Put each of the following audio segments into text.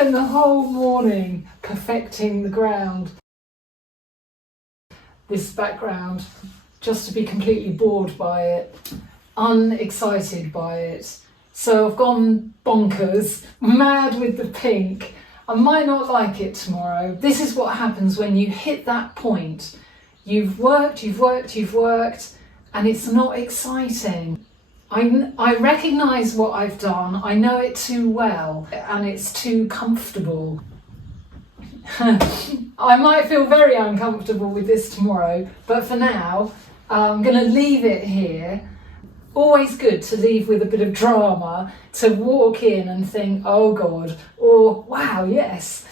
spent the whole morning perfecting the ground. This background, just to be completely bored by it, unexcited by it. So I've gone bonkers, mad with the pink. I might not like it tomorrow. This is what happens when you hit that point. You've worked, and it's not exciting. I recognise what I've done, I know it too well, and it's too comfortable. I might feel very uncomfortable with this tomorrow, but for now, I'm going to leave it here. Always good to leave with a bit of drama, to walk in and think, oh God, or wow, yes.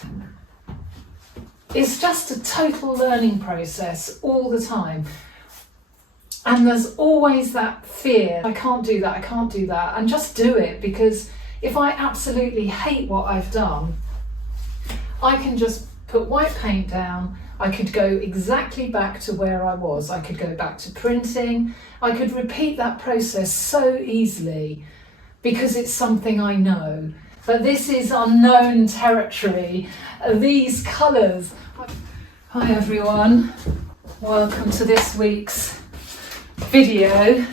It's just a total learning process all the time. And there's always that fear, I can't do that, and just do it, because if I absolutely hate what I've done, I can just put white paint down, I could go exactly back to where I was, I could go back to printing, I could repeat that process so easily, because it's something I know. But this is unknown territory, these colours. Hi everyone, welcome to this week's video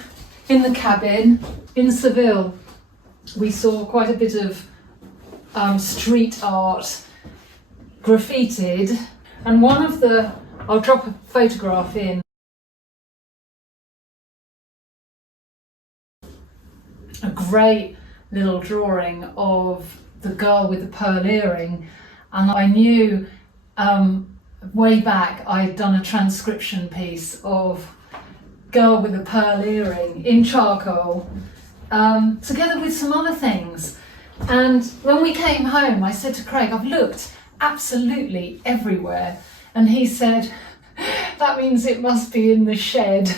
in the cabin in Seville. We saw quite a bit of street art graffitied, and one of the, I'll drop a photograph in, a great little drawing of the girl with the pearl earring, and I knew way back I'd done a transcription piece of Girl with a Pearl Earring in charcoal, together with some other things. And when we came home, I said to Craig, I've looked absolutely everywhere, and he said, that means it must be in the shed.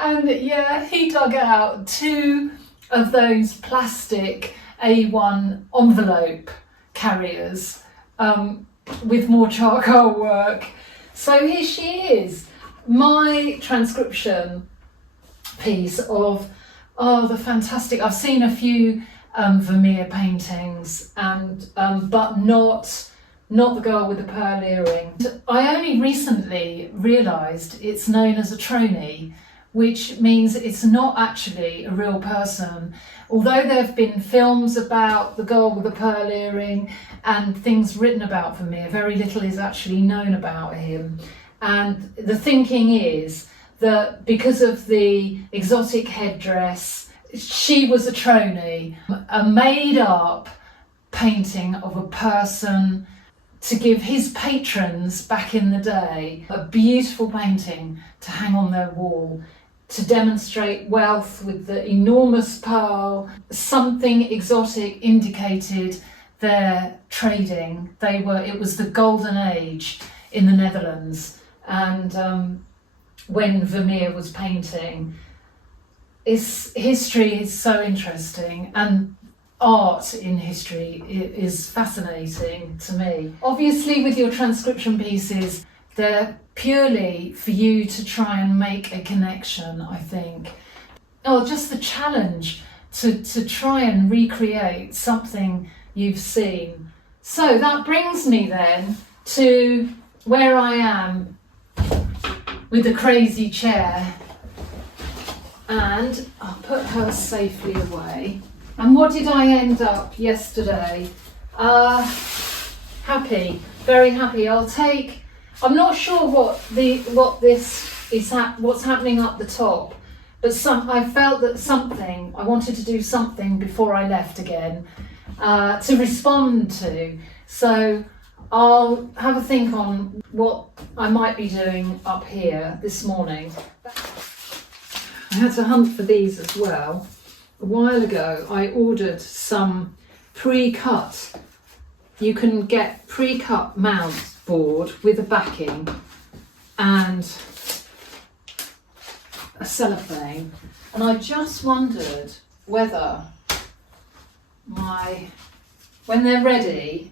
And yeah, he dug out 2 of those plastic A1 envelope carriers with more charcoal work. So here she is, my transcription piece of, oh, the fantastic, I've seen a few Vermeer paintings, and but not the girl with the pearl earring. I only recently realised it's known as a tronie, which means it's not actually a real person. Although there have been films about the girl with the pearl earring and things written about Vermeer, very little is actually known about him. And the thinking is that because of the exotic headdress, she was a tronie, a made-up painting of a person to give his patrons back in the day a beautiful painting to hang on their wall, to demonstrate wealth with the enormous pearl. Something exotic indicated their trading. It was the golden age in the Netherlands, and when Vermeer was painting. History is so interesting, and art in history is fascinating to me. Obviously with your transcription pieces, they're purely for you to try and make a connection, I think. Or just the challenge to try and recreate something you've seen. So that brings me then to where I am with the crazy chair. And I'll put her safely away. And what did I end up yesterday? Happy, very happy. I'm not sure what's happening up the top, but I felt that I wanted to do something before I left again, to respond to. So I'll have a think on what I might be doing up here this morning. I had to hunt for these as well. A while ago I ordered some pre-cut. You can get pre-cut mount board with a backing and a cellophane, and I just wondered whether when they're ready,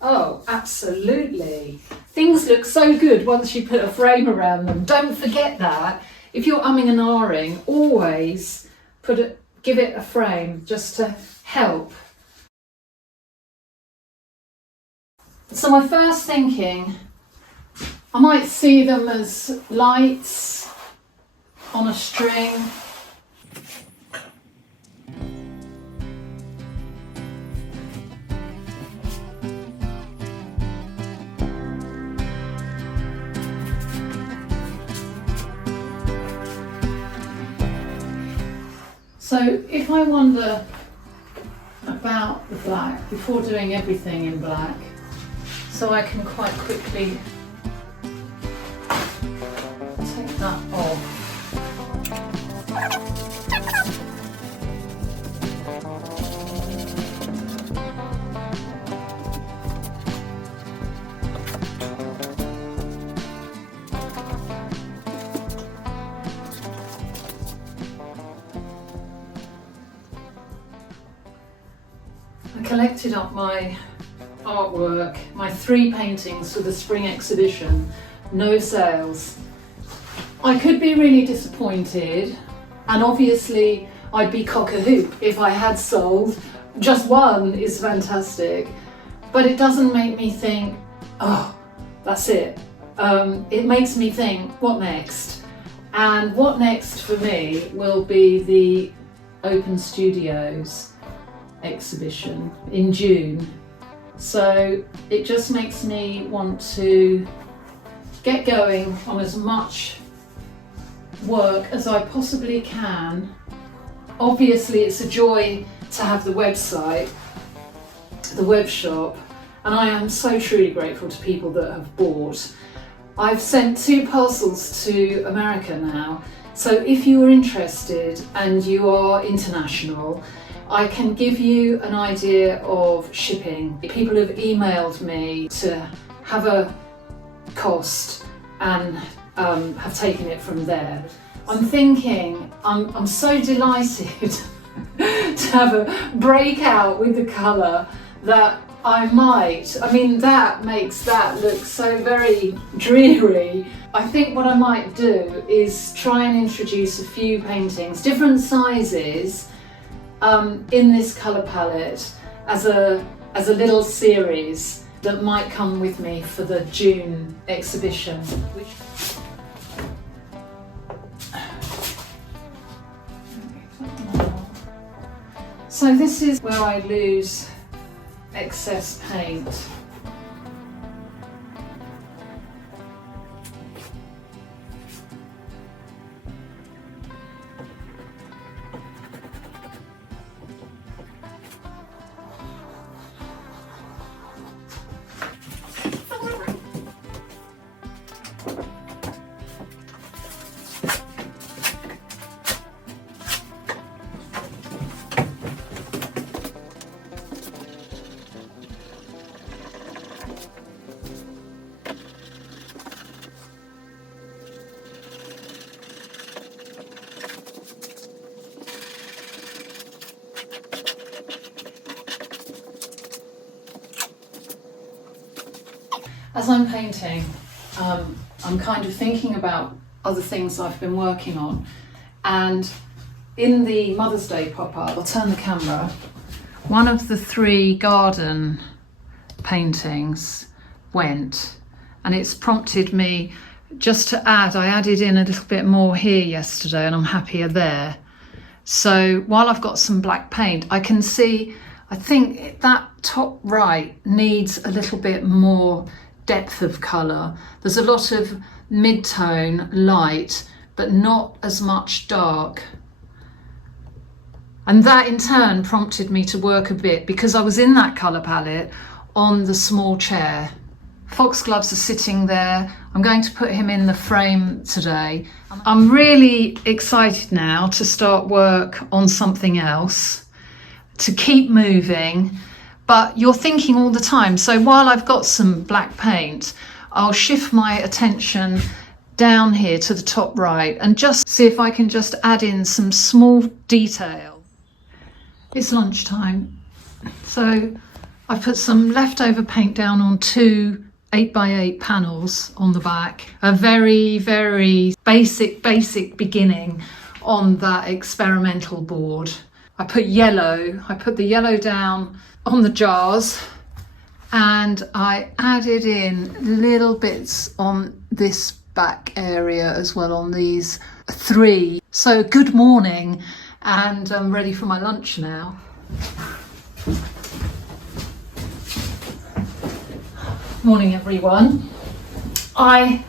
oh absolutely, things look so good once you put a frame around them. Don't forget that. If you're umming and ahhing, always give it a frame just to help So my first thinking, I might see them as lights on a string. So if I wonder about the black before doing everything in black, so I can quite quickly take that off. I collected up my artwork, my 3 paintings for the spring exhibition, no sales. I could be really disappointed, and obviously I'd be cock-a-hoop if I had sold. Just one is fantastic, but it doesn't make me think, oh, that's it. It makes me think, what next? And what next for me will be the Open Studios exhibition in June. So it just makes me want to get going on as much work as I possibly can. Obviously it's a joy to have the website, the web shop, and I am so truly grateful to people that have bought. I've sent 2 parcels to America now, so if you are interested and you are international, I can give you an idea of shipping. People have emailed me to have a cost and have taken it from there. I'm thinking, I'm so delighted to have a breakout with the colour that I mean that makes that look so very dreary. I think what I might do is try and introduce a few paintings, different sizes, in this colour palette as a little series that might come with me for the June exhibition. So this is where I lose excess paint. As I'm painting, I'm kind of thinking about other things I've been working on, and in the Mother's Day pop-up, I'll turn the camera, one of the 3 garden paintings went, and it's prompted me just to add, I added in a little bit more here yesterday and I'm happier there. So while I've got some black paint, I can see, I think that top right needs a little bit more depth of colour. There's a lot of mid-tone light, but not as much dark. And that in turn prompted me to work a bit, because I was in that colour palette on the small chair. Foxgloves are sitting there. I'm going to put him in the frame today. I'm really excited now to start work on something else, to keep moving. But you're thinking all the time. So while I've got some black paint, I'll shift my attention down here to the top right and just see if I can just add in some small detail. It's lunchtime, so I put some leftover paint down on 2 8x8 panels on the back. A very, very basic beginning on that experimental board. I put the yellow down on the jars, and I added in little bits on this back area as well, on these three. So good morning, and I'm ready for my lunch now. Morning everyone. I've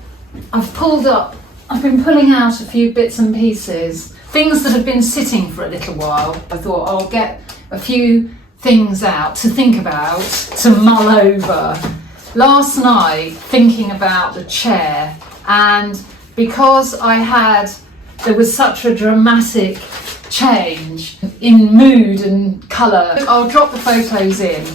been pulling out a few bits and pieces, things that have been sitting for a little while. I thought I'll get a few things out to think about, to mull over. Last night, thinking about the chair, and because there was such a dramatic change in mood and colour, I'll drop the photos in.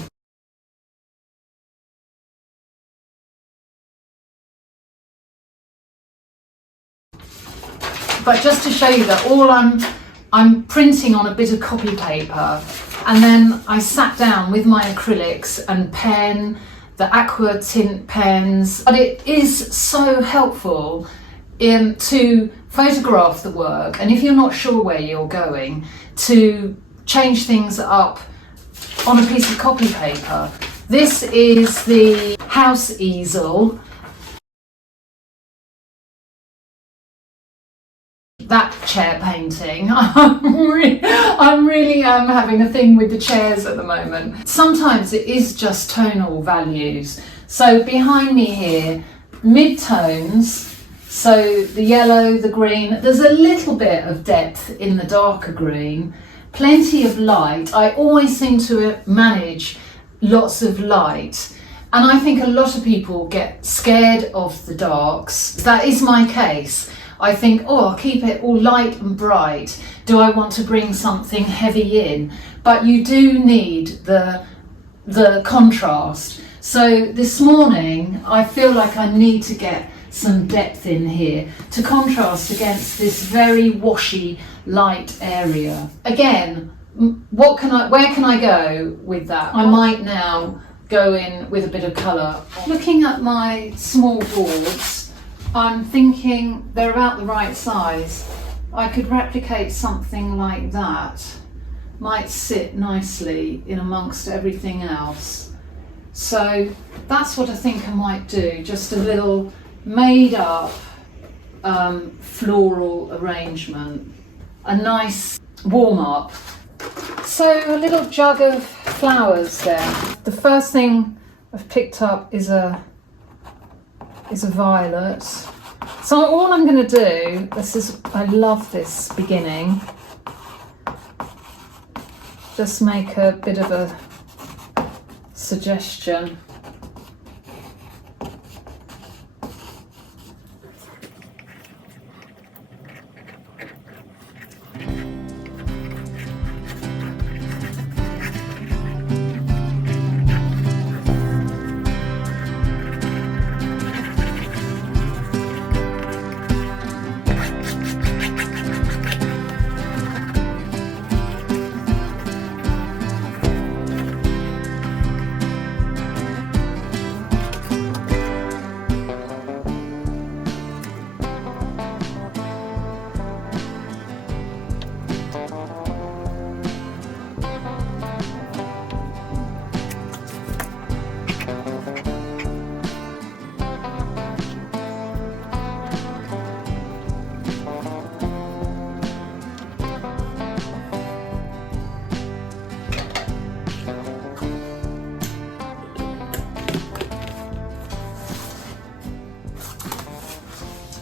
But just to show you that all I'm printing on a bit of copy paper, and then I sat down with my acrylics and pen, the aqua tint pens. But it is so helpful to photograph the work, and if you're not sure where you're going, to change things up on a piece of copy paper. This is the house easel. That chair painting, I'm really having a thing with the chairs at the moment. Sometimes it is just tonal values. So behind me here, mid-tones, so the yellow, the green, there's a little bit of depth in the darker green, plenty of light. I always seem to manage lots of light. And I think a lot of people get scared of the darks. That is my case. I think, oh, I'll keep it all light and bright. Do I want to bring something heavy in? But you do need the contrast. So this morning, I feel like I need to get some depth in here to contrast against this very washy, light area. Again, where can I go with that? I might now go in with a bit of colour. Looking at my small boards, I'm thinking they're about the right size. I could replicate something like that. Might sit nicely in amongst everything else. So that's what I think I might do. Just a little made up floral arrangement. A nice warm up. So a little jug of flowers there. The first thing I've picked up is a violet. So all I'm going to do, I love this beginning, just make a bit of a suggestion.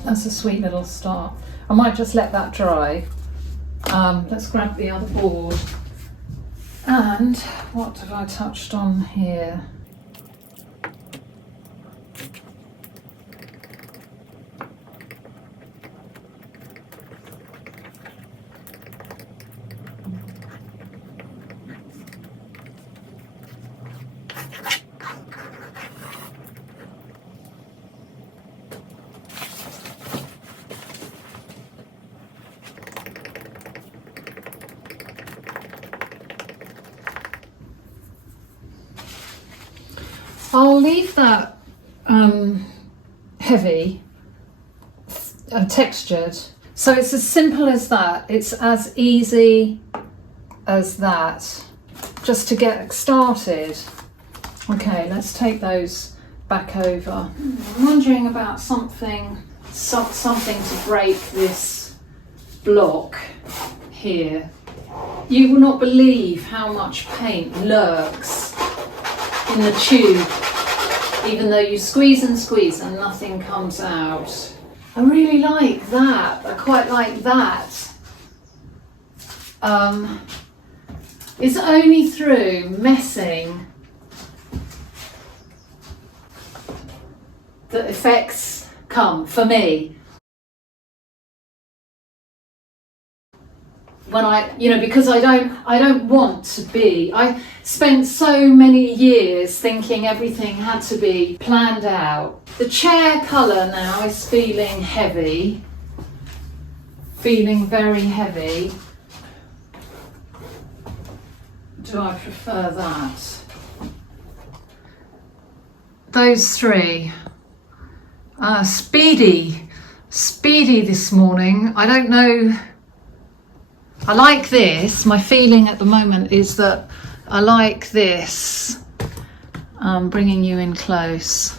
That's a sweet little start. I might just let that dry. Let's grab the other board. And what have I touched on here? I'll leave that heavy, textured. So it's as simple as that. It's as easy as that. Just to get started. Okay, let's take those back over. I'm wondering about something to break this block here. You will not believe how much paint lurks in the tube, even though you squeeze and nothing comes out. I really like that. I quite like that. It's only through messing that effects come for me. When because I don't want to be. I spent so many years thinking everything had to be planned out. The chair colour now is feeling heavy, feeling very heavy. Do I prefer that? Those three. Speedy this morning. I don't know. I like this. My feeling at the moment is that I like this. Bringing you in close.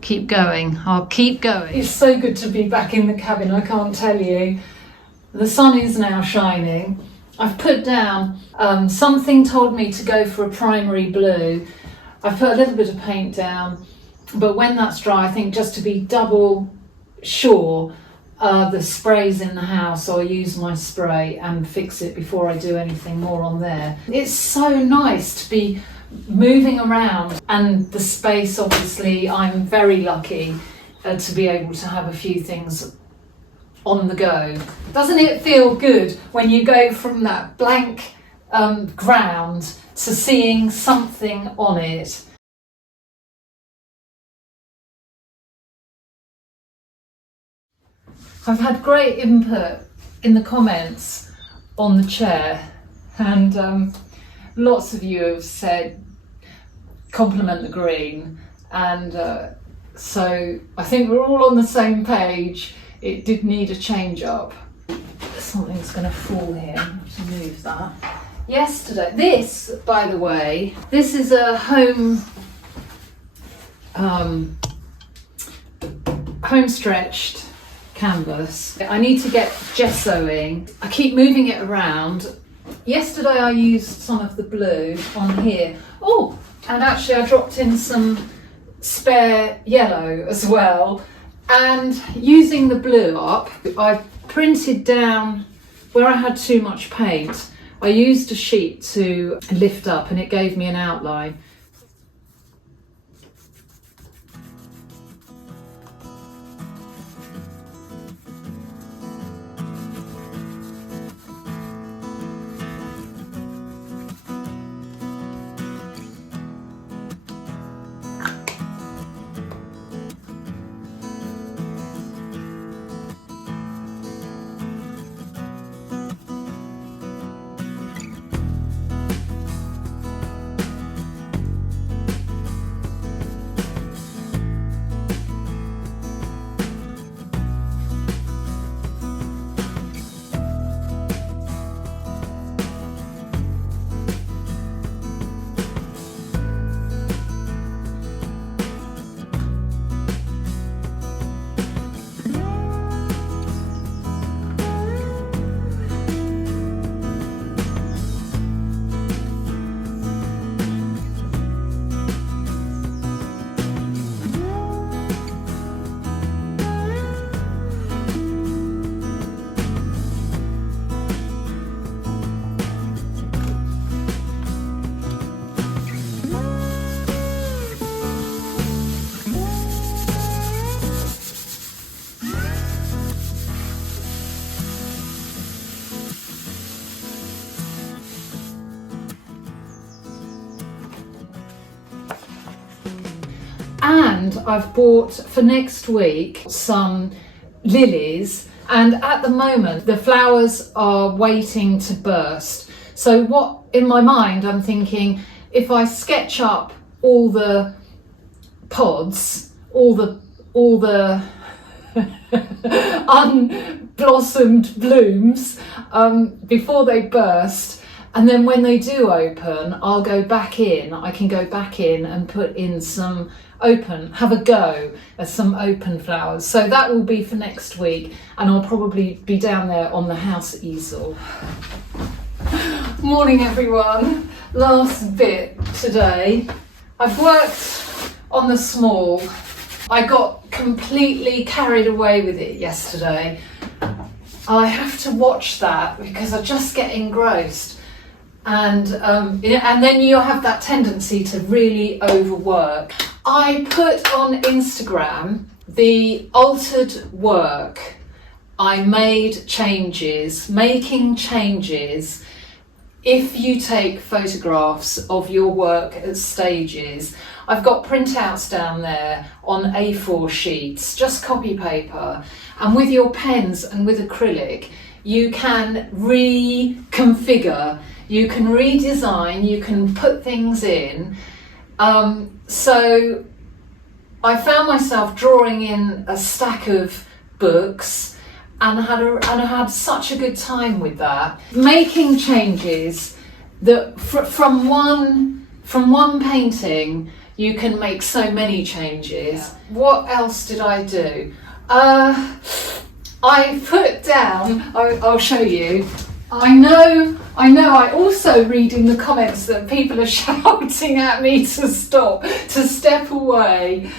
Keep going. I'll keep going. It's so good to be back in the cabin, I can't tell you. The sun is now shining. I've put down, something told me to go for a primary blue. I've put a little bit of paint down, but when that's dry, I think just to be double sure, the spray's in the house, so I use my spray and fix it before I do anything more on there. It's so nice to be moving around, and the space, obviously, I'm very lucky to be able to have a few things on the go. Doesn't it feel good when you go from that blank ground to seeing something on it? I've had great input in the comments on the chair, and lots of you have said compliment the green, and so I think we're all on the same page. It did need a change up. Something's going to fall here. I have to move that. Yesterday, this, by the way, this is a home stretched canvas. I need to get gessoing. I keep moving it around. Yesterday I used some of the blue on here. Oh, and actually I dropped in some spare yellow as well. And using the blue up, I printed down where I had too much paint. I used a sheet to lift up and it gave me an outline. And I've bought for next week some lilies, and at the moment the flowers are waiting to burst. So what, in my mind, I'm thinking, if I sketch up all the pods, all the unblossomed blooms before they burst, And then when they do open, I'll go back in. I can go back in and put in some have a go at some open flowers. So that will be for next week, and I'll probably be down there on the house easel. Morning everyone. Last bit today. I've worked on the small. I got completely carried away with it yesterday. I have to watch that because I just get engrossed. And then you have that tendency to really overwork. I put on Instagram the altered work. I made changes, making changes. If you take photographs of your work at stages, I've got printouts down there on A4 sheets, just copy paper, and with your pens and with acrylic, you can reconfigure, you can redesign, you can put things in. So I found myself drawing in a stack of books, and I had such a good time with that. Making changes that from one painting you can make so many changes. Yeah. What else did I do? I put down, I'll show you. I know, I also read in the comments that people are shouting at me to stop, to step away,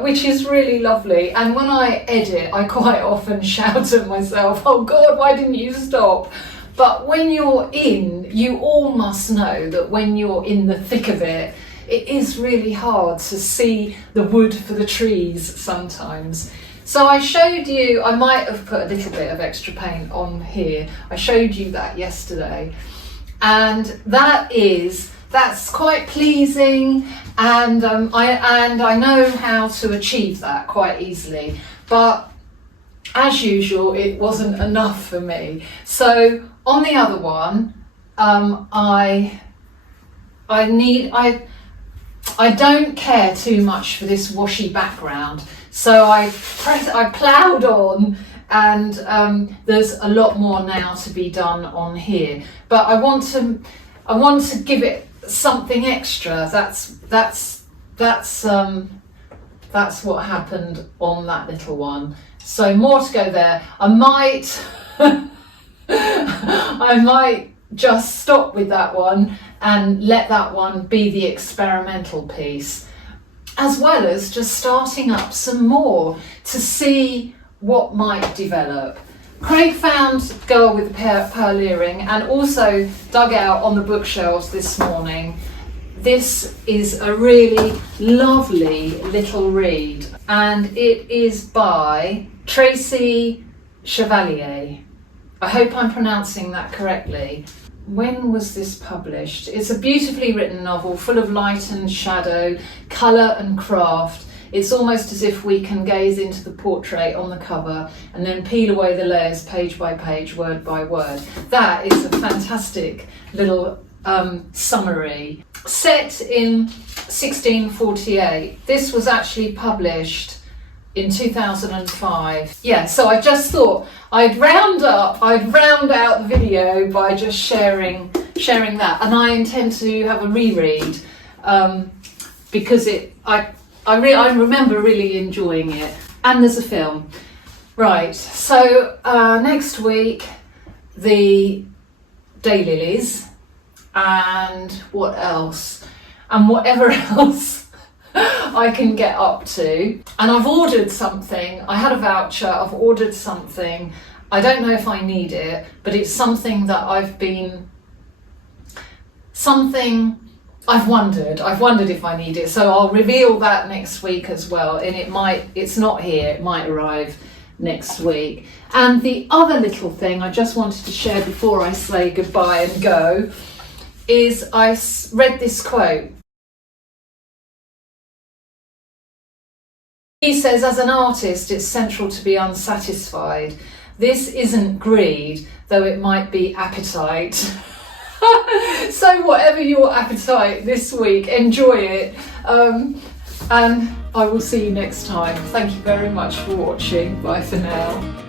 which is really lovely. And when I edit, I quite often shout at myself, oh God, why didn't you stop? But when you're in, you all must know that when you're in the thick of it, it is really hard to see the wood for the trees sometimes. So I showed you, I might have put a little bit of extra paint on here. I showed you that yesterday. And that's quite pleasing, and I know how to achieve that quite easily. But as usual, it wasn't enough for me. So on the other one, I don't care too much for this washy background. So I ploughed on, and there's a lot more now to be done on here. But I want to give it something extra. That's what happened on that little one. So more to go there. I might just stop with that one and let that one be the experimental piece, as well as just starting up some more to see what might develop. Craig found Girl with the Pearl Earring and also dug out on the bookshelves this morning. This is a really lovely little read, and it is by Tracy Chevalier. I hope I'm pronouncing that correctly. When was this published? It's a beautifully written novel full of light and shadow, colour and craft. It's almost as if we can gaze into the portrait on the cover and then peel away the layers page by page, word by word. That is a fantastic little summary. Set in 1648. This was actually published in 2005. Yeah, so I just thought I'd round out the video by just sharing that, and I intend to have a reread because I remember really enjoying it. And there's a film. Right, so next week the daylilies, and what else? And whatever else I can get up to. And I've ordered something. I had a voucher, I've ordered something. I don't know if I need it, but it's something that I've wondered if I need it. So I'll reveal that next week as well. And it's not here, it might arrive next week. And the other little thing I just wanted to share before I say goodbye and go is I read this quote. He says, as an artist, it's central to be unsatisfied. This isn't greed, though it might be appetite. So whatever your appetite this week, enjoy it. And I will see you next time. Thank you very much for watching. Bye for now.